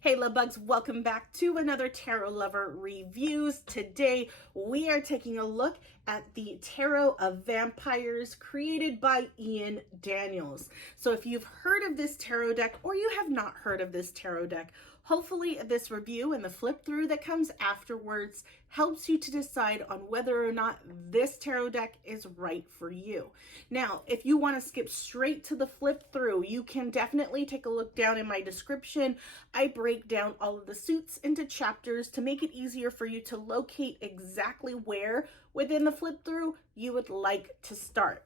Hey love bugs, welcome back to another Tarot Lover Reviews. Today we are taking a look at the Tarot of Vampyres created by Ian Daniels. So if you've heard of this tarot deck or you have not heard of this tarot deck, hopefully this review and the flip through that comes afterwards helps you to decide on whether or not this tarot deck is right for you. Now, if you want to skip straight to the flip through, you can definitely take a look down in my description. I break down all of the suits into chapters to make it easier for you to locate exactly where within the flip through you would like to start.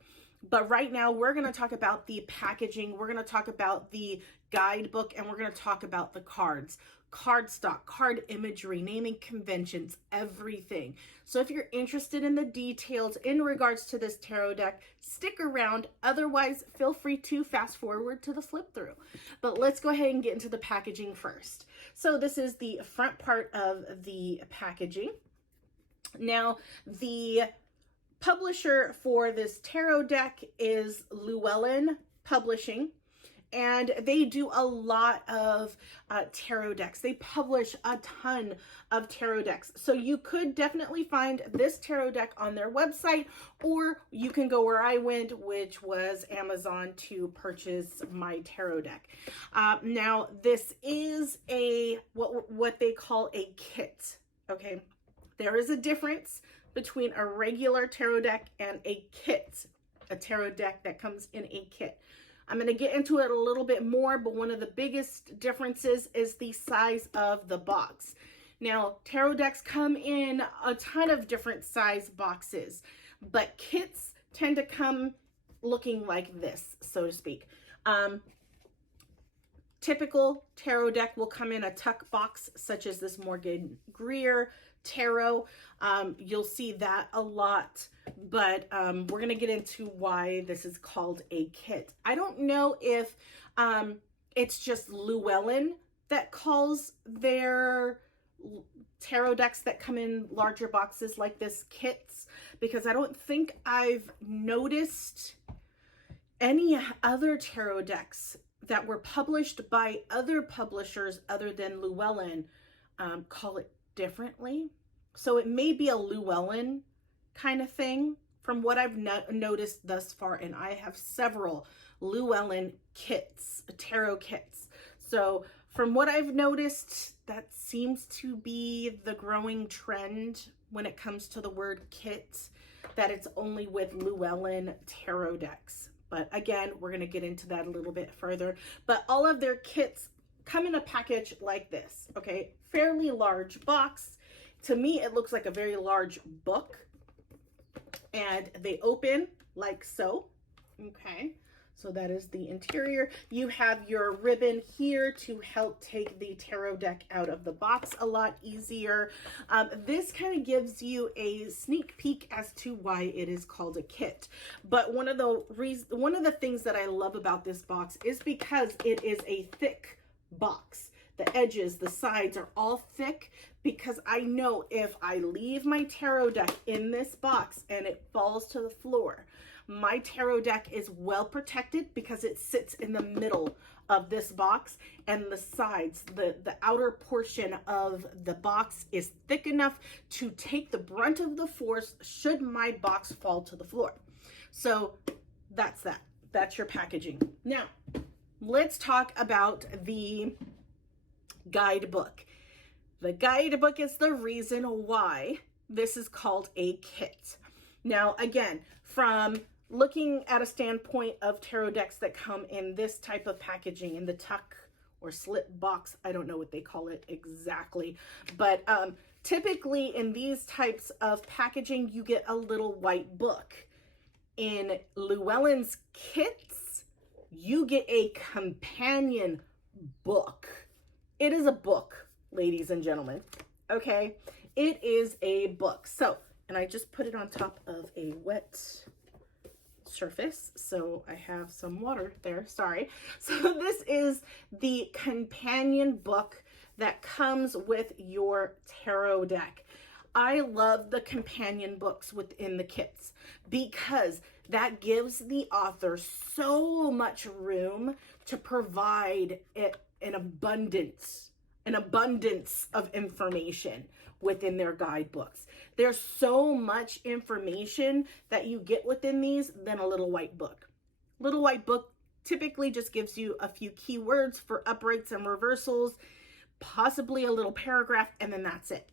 But right now we're going to talk about the packaging, we're going to talk about the guidebook, and we're going to talk about the cards, cardstock, card imagery, naming conventions, everything. So if you're interested in the details in regards to this tarot deck, stick around. Otherwise, feel free to fast forward to the flip through. But let's go ahead and get into the packaging first. So this is the front part of the packaging. Now, the publisher for this tarot deck is Llewellyn Publishing, and they do a lot of tarot decks. They publish a ton of tarot decks. So you could definitely find this tarot deck on their website, or you can go where I went, which was Amazon, to purchase my tarot deck. Now, this is what they call a kit, okay? There is a difference between a regular tarot deck and a kit, a tarot deck that comes in a kit. I'm going to get into it a little bit more, but one of the biggest differences is the size of the box. Now, tarot decks come in a ton of different size boxes, but kits tend to come looking like this, so to speak. Typical tarot deck will come in a tuck box, such as this Morgan Greer tarot. You'll see that a lot, but we're going to get into why this is called a kit. I don't know if it's just Llewellyn that calls their tarot decks that come in larger boxes like this kits, because I don't think I've noticed any other tarot decks that were published by other publishers other than Llewellyn call it differently. So it may be a Llewellyn kind of thing from what I've noticed thus far, and I have several Llewellyn kits, tarot kits. So from what I've noticed, that seems to be the growing trend when it comes to the word kit, that it's only with Llewellyn tarot decks. But again, we're going to get into that a little bit further. But all of their kits come in a package like this, okay? Fairly large box. To me, it looks like a very large book. And they open like so, okay? So that is the interior. You have your ribbon here to help take the tarot deck out of the box a lot easier. This kind of gives you a sneak peek as to why it is called a kit. But one of the things that I love about this box is because it is a thick box. The edges, the sides are all thick, because I know if I leave my tarot deck in this box and it falls to the floor, my tarot deck is well protected because it sits in the middle of this box, and the sides, the outer portion of the box is thick enough to take the brunt of the force should my box fall to the floor. So that's that. That's your packaging. Now, let's talk about the guidebook. The guidebook is the reason why this is called a kit. Now, again, from looking at a standpoint of tarot decks that come in this type of packaging, in the tuck or slip box, I don't know what they call it exactly, but typically in these types of packaging, you get a little white book. In Llewellyn's kits, you get a companion book. It is a book, ladies and gentlemen, okay? It is a book. So, and I just put it on top of a wet surface, so I have some water there, sorry. So this is the companion book that comes with your tarot deck. I love the companion books within the kits because that gives the author so much room to provide it an abundance an abundance of information within their guidebooks. There's so much information that you get within these than a little white book. Little white book typically just gives you a few keywords for uprights and reversals, possibly a little paragraph, and then that's it.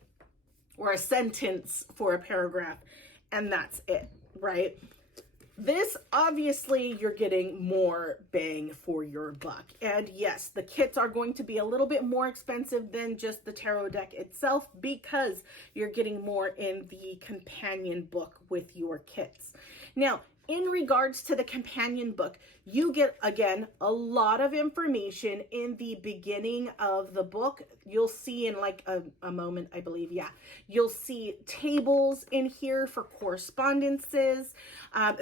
Or a sentence for a paragraph, and that's it, right? This, obviously, you're getting more bang for your buck. And yes, the kits are going to be a little bit more expensive than just the tarot deck itself because you're getting more in the companion book with your kits. Now, in regards to the companion book, you get, again, a lot of information in the beginning of the book. You'll see in like a moment, I believe, yeah. You'll see tables in here for correspondences.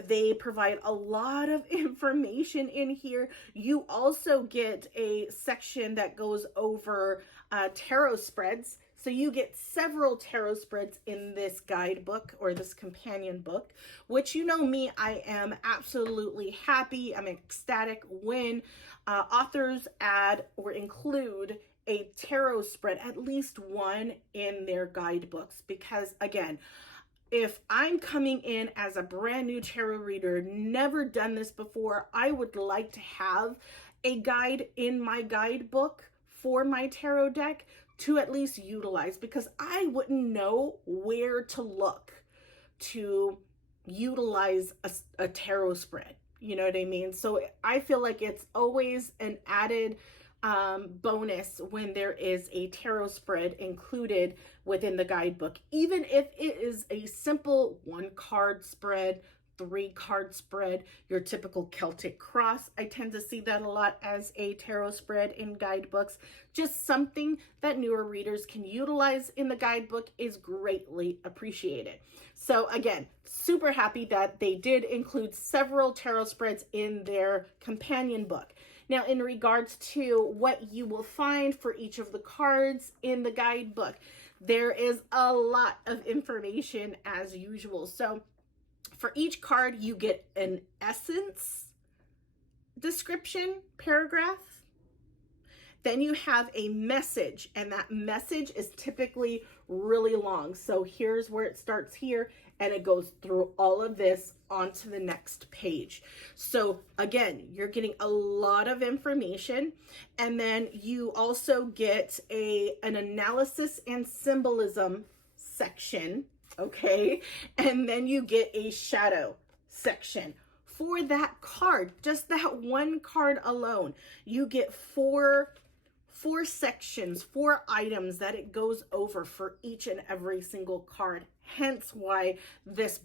They provide a lot of information in here. You also get a section that goes over tarot spreads. So you get several tarot spreads in this guidebook or this companion book, which, you know me, I am absolutely happy. I'm ecstatic when authors add or include a tarot spread, at least one in their guidebooks, because again, if I'm coming in as a brand new tarot reader, never done this before, I would like to have a guide in my guidebook for my tarot deck to at least utilize, because I wouldn't know where to look to utilize a tarot spread. You know what I mean? So I feel like it's always an added bonus when there is a tarot spread included within the guidebook, even if it is a simple 1-card spread, 3-card spread, your typical Celtic cross. I tend to see that a lot as a tarot spread in guidebooks. Just something that newer readers can utilize in the guidebook is greatly appreciated. So again, super happy that they did include several tarot spreads in their companion book. Now, in regards to what you will find for each of the cards in the guidebook, there is a lot of information as usual. So for each card, you get an essence description paragraph. Then you have a message, and that message is typically really long. So here's where it starts here, and it goes through all of this onto the next page. So again, you're getting a lot of information, and then you also get an analysis and symbolism section. Okay, and then you get a shadow section. For that card, just that one card alone, you get four sections, 4 items that it goes over for each and every single card. Hence why this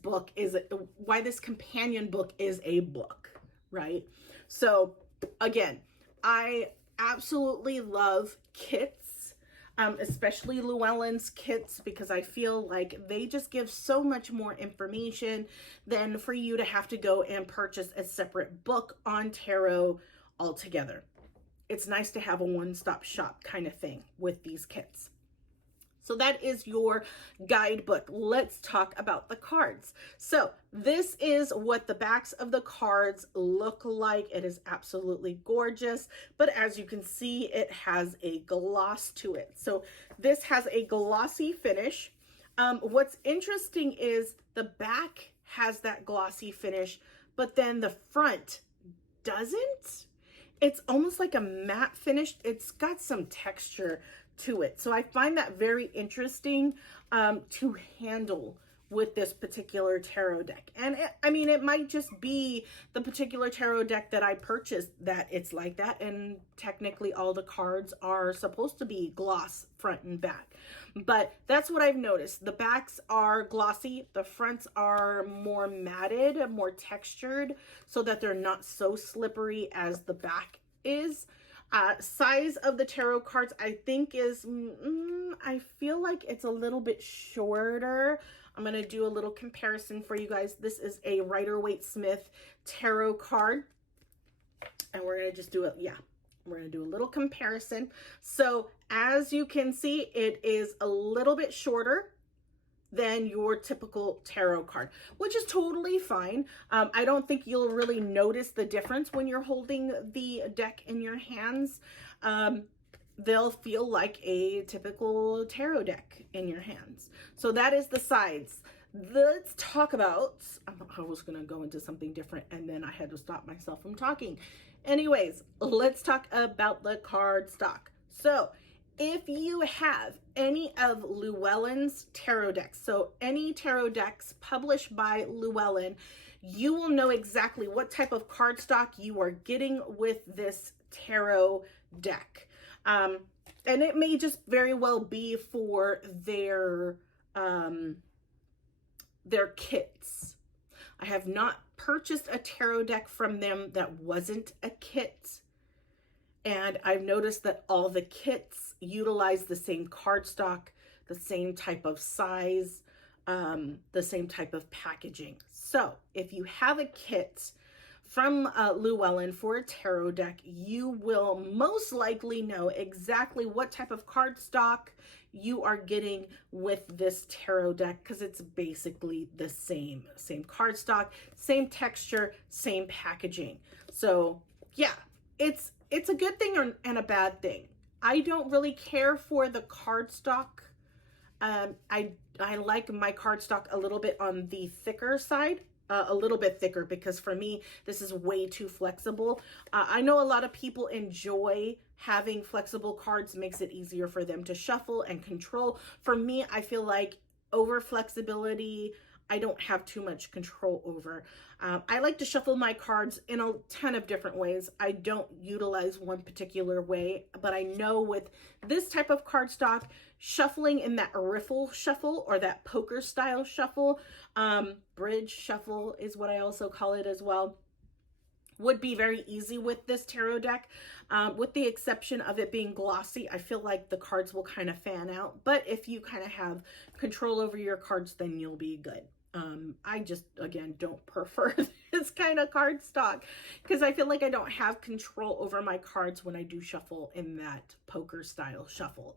companion book is a book, right? So again, I absolutely love kits. Especially Llewellyn's kits, because I feel like they just give so much more information than for you to have to go and purchase a separate book on tarot altogether. It's nice to have a one-stop shop kind of thing with these kits. So that is your guidebook. Let's talk about the cards. So this is what the backs of the cards look like. It is absolutely gorgeous, but as you can see, it has a gloss to it. So this has a glossy finish. What's interesting is the back has that glossy finish, but then the front doesn't. It's almost like a matte finish. It's got some texture to it. So I find that very interesting to handle with this particular tarot deck. And it might just be the particular tarot deck that I purchased that it's like that. And technically all the cards are supposed to be gloss front and back. But that's what I've noticed. The backs are glossy. The fronts are more matted, more textured, so that they're not so slippery as the back is. Size of the tarot cards, I think is, I feel like it's a little bit shorter. I'm going to do a little comparison for you guys. This is a Rider-Waite-Smith tarot card. And we're going to just do it. Yeah, we're going to do a little comparison. So as you can see, it is a little bit shorter than your typical tarot card, which is totally fine. I don't think you'll really notice the difference when you're holding the deck in your hands. they'll feel like a typical tarot deck in your hands. So that is the sides. Let's talk about, I was going to go into something different and then I had to stop myself from talking. Anyways, let's talk about the card stock. So if you have any of Llewellyn's tarot decks, so any tarot decks published by Llewellyn, you will know exactly what type of cardstock you are getting with this tarot deck. And it may just very well be for their kits. I have not purchased a tarot deck from them that wasn't a kit. And I've noticed that all the kits utilize the same cardstock, the same type of size, the same type of packaging. So if you have a kit from Llewellyn for a tarot deck, you will most likely know exactly what type of cardstock you are getting with this tarot deck, because it's basically the same cardstock, same texture, same packaging. So yeah, it's a good thing and a bad thing. I don't really care for the cardstock. I like my cardstock a little bit on the thicker side, a little bit thicker, because for me, this is way too flexible. I know a lot of people enjoy having flexible cards, makes it easier for them to shuffle and control. For me, I feel like over flexibility, I don't have too much control over. I like to shuffle my cards in a ton of different ways. I don't utilize one particular way, but I know with this type of cardstock, shuffling in that riffle shuffle or that poker style shuffle, bridge shuffle is what I also call it as well, would be very easy with this tarot deck. With the exception of it being glossy, I feel like the cards will kind of fan out. But if you kind of have control over your cards, then you'll be good. I just, again, don't prefer this kind of card stock because I feel like I don't have control over my cards when I do shuffle in that poker style shuffle.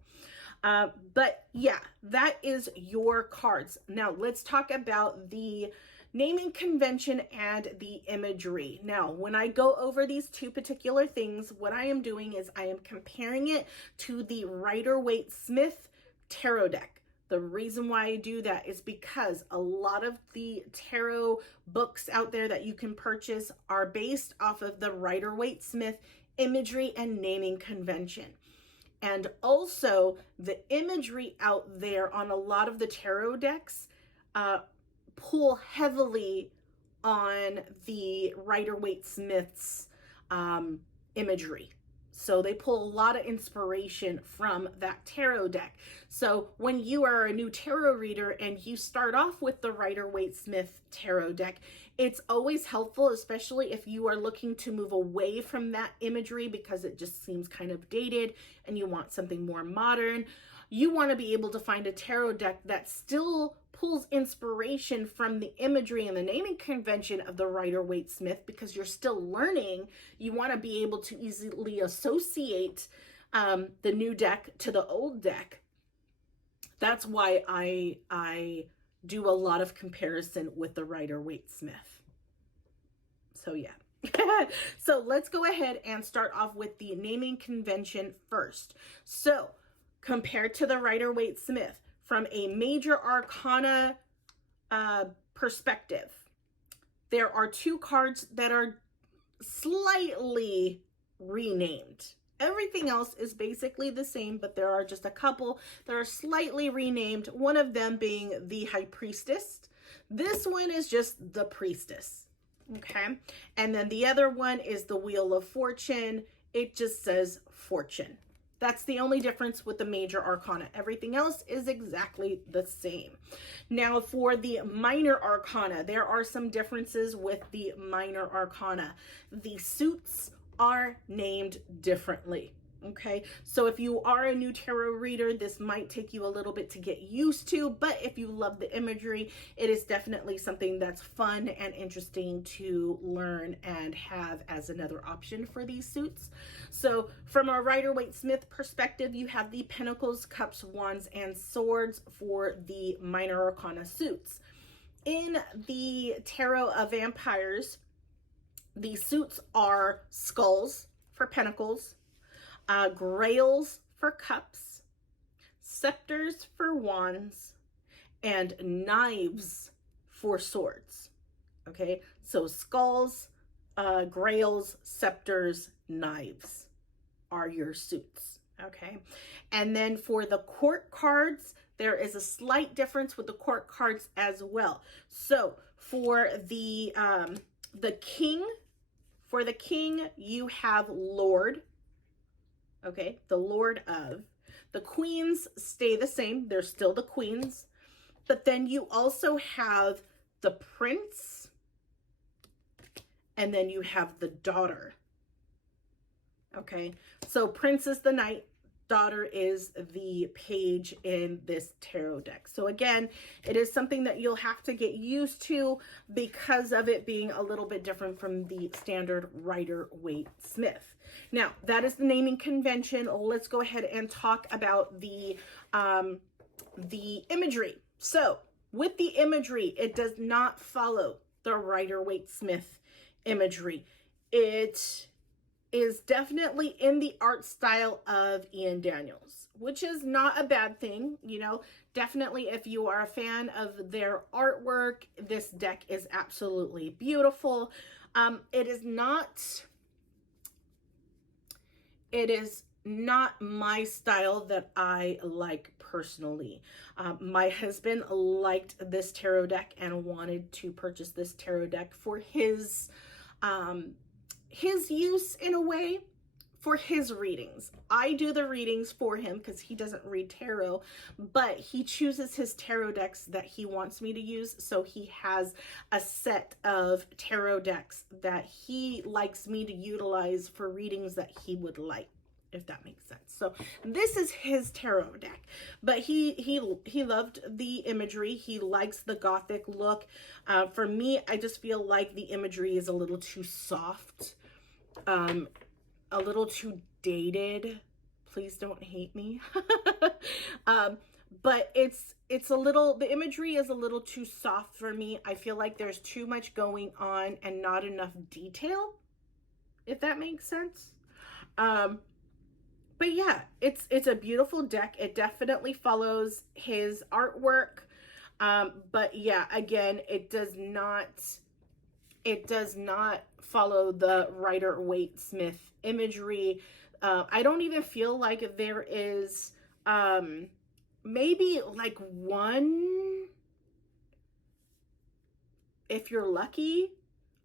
But yeah, that is your cards. Now let's talk about the naming convention and the imagery. Now, when I go over these two particular things, what I am doing is I am comparing it to the Rider-Waite-Smith tarot deck. The reason why I do that is because a lot of the tarot books out there that you can purchase are based off of the Rider-Waite-Smith imagery and naming convention. And also the imagery out there on a lot of the tarot decks pull heavily on the Rider-Waite-Smith's imagery. So they pull a lot of inspiration from that tarot deck. So when you are a new tarot reader and you start off with the Rider-Waite-Smith tarot deck, it's always helpful, especially if you are looking to move away from that imagery because it just seems kind of dated and you want something more modern. You want to be able to find a tarot deck that still pulls inspiration from the imagery and the naming convention of the Rider-Waite-Smith, because you're still learning. You want to be able to easily associate the new deck to the old deck. That's why I do a lot of comparison with the Rider-Waite-Smith. So yeah. So let's go ahead and start off with the naming convention first. So compared to the Rider-Waite-Smith, from a major arcana perspective, there are two cards that are slightly renamed. Everything else is basically the same, but there are just a couple that are slightly renamed, one of them being the High Priestess. This one is just the Priestess, okay? And then the other one is the Wheel of Fortune. It just says Fortune. That's the only difference with the major arcana. Everything else is exactly the same. Now for the minor arcana, there are some differences with the minor arcana. The suits are named differently. Okay, so if you are a new tarot reader, this might take you a little bit to get used to, but if you love the imagery, it is definitely something that's fun and interesting to learn and have as another option for these suits. So from a Rider-Waite-Smith perspective, you have the Pentacles, Cups, Wands, and Swords for the minor arcana suits. In the Tarot of Vampires, the suits are Skulls for Pentacles, Grails for cups, scepters for wands, and knives for swords. Okay, so skulls, grails, scepters, knives are your suits. Okay, and then for the court cards, there is a slight difference with the court cards as well. So for the king, you have Lord. Okay, the Lord of. The queens stay the same. They're still the queens. But then you also have the prince. And then you have the daughter. Okay, so prince is the knight. Daughter is the page in this tarot deck. So again, it is something that you'll have to get used to because of it being a little bit different from the standard Rider-Waite-Smith. Now, that is the naming convention. Let's go ahead and talk about the imagery. So with the imagery, it does not follow the Rider-Waite-Smith imagery. It is definitely in the art style of Ian Daniels, which is not a bad thing. You know, definitely if you are a fan of their artwork, this deck is absolutely beautiful. It is not my style that I like personally. My husband liked this tarot deck and wanted to purchase this tarot deck for his use in a way, for his readings. I do the readings for him because he doesn't read tarot, but he chooses his tarot decks that he wants me to use. So he has a set of tarot decks that he likes me to utilize for readings that he would like, if that makes sense. So this is his tarot deck, but he loved the imagery. He likes the gothic look. For me, I just feel like the imagery is a little too soft, a little too dated. Please don't hate me. But it's a little, the imagery is a little too soft for me. I feel like there's too much going on and not enough detail, if that makes sense. But yeah, it's a beautiful deck. It definitely follows his artwork. But yeah, again, it does not follow the Rider-Waite-Smith imagery. I don't even feel like there is maybe like one, if you're lucky,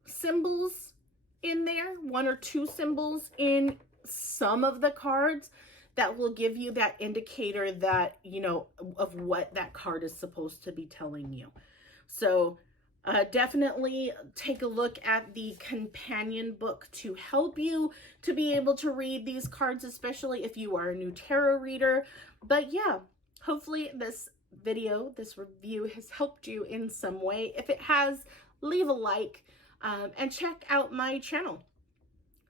symbols in there, one or two symbols in some of the cards that will give you that indicator that, you know, of what that card is supposed to be telling you. So definitely take a look at the companion book to help you to be able to read these cards, especially if you are a new tarot reader. But yeah, hopefully this video, this review has helped you in some way. If it has, leave a like and check out my channel.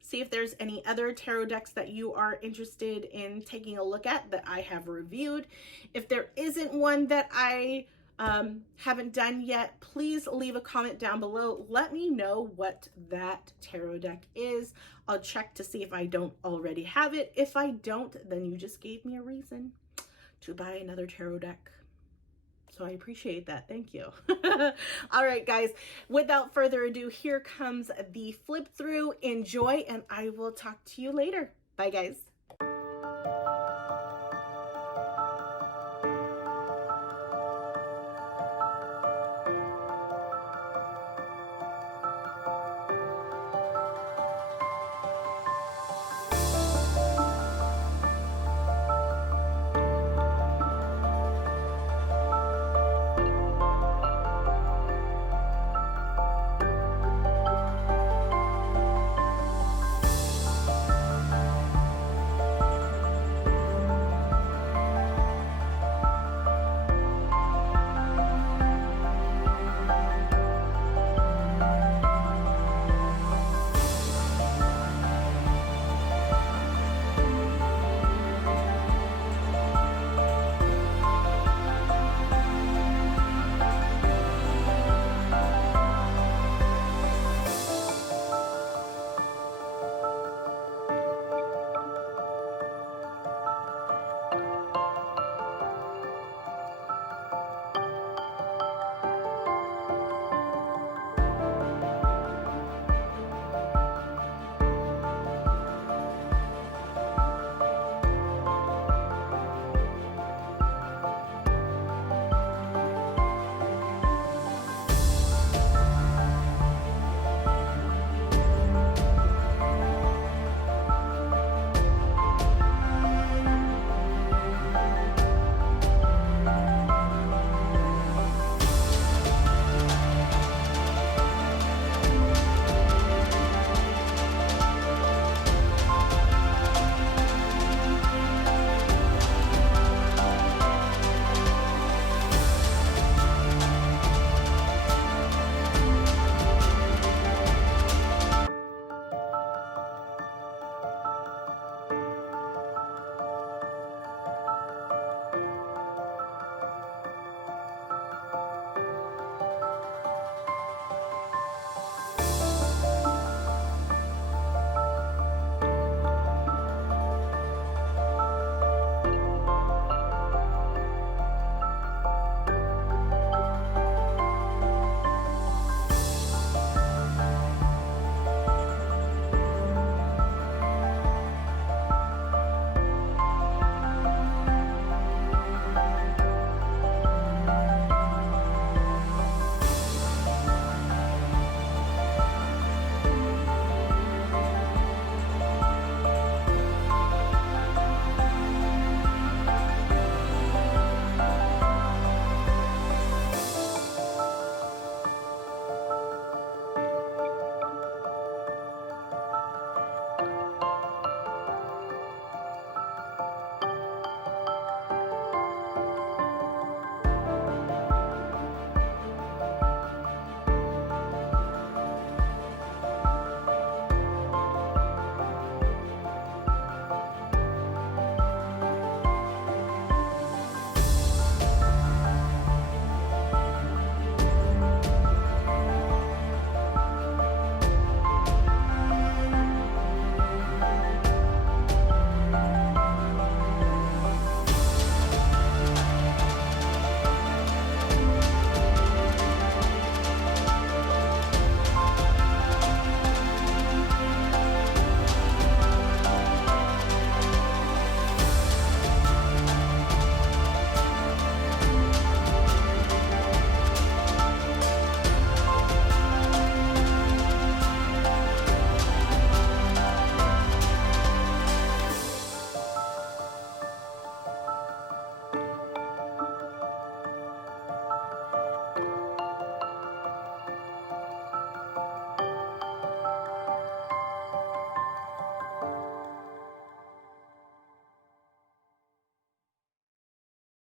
See if there's any other tarot decks that you are interested in taking a look at that I have reviewed. If there isn't one that I haven't done yet, please leave a comment down below. Let me know what that tarot deck is. I'll check to see if I don't already have it. If I don't, then you just gave me a reason to buy another tarot deck. So I appreciate that. Thank you. All right, guys, without further ado, here comes the flip through. Enjoy, and I will talk to you later. Bye, guys.